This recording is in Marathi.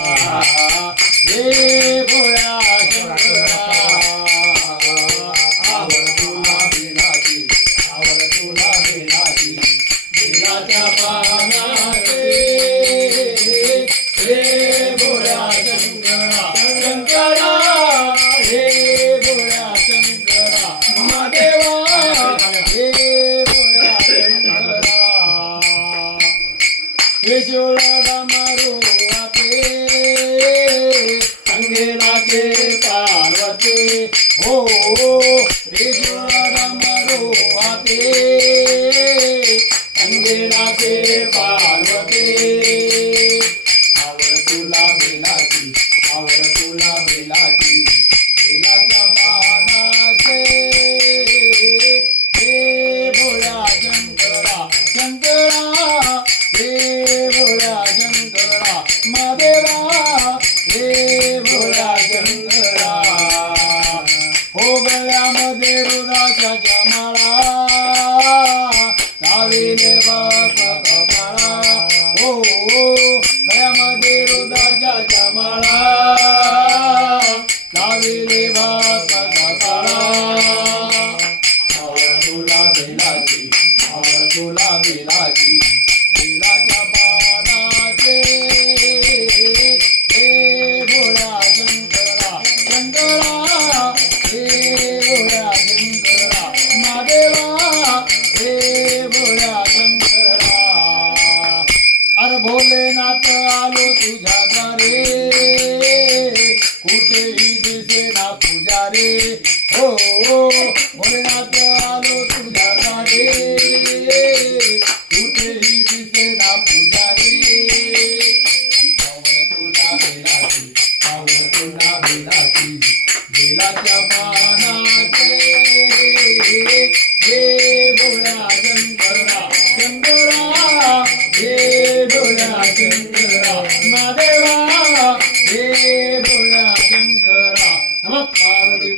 हे भोळ्या शंकरा आवड तुला बेलाची अंगेनाचे पार्वती हो यशोदा मारो आते अंगेनाचे पार्वती. आवड तुला बेलाची आवड तुला बेलाची बेलाच्या पानाचे. हे भोळा शंकरा शंकरा हे भोळ्या शंकरा महादेवा हे शंकरा हो गया महादेवा हे भोळ्या शंकरा अरे भोलेनाथ आलो तुझ्या दारे कुठेही दिसे ना पुजारे हो भोलेनाथ आलो देवा हे भोळा शंकरा नम पार्वती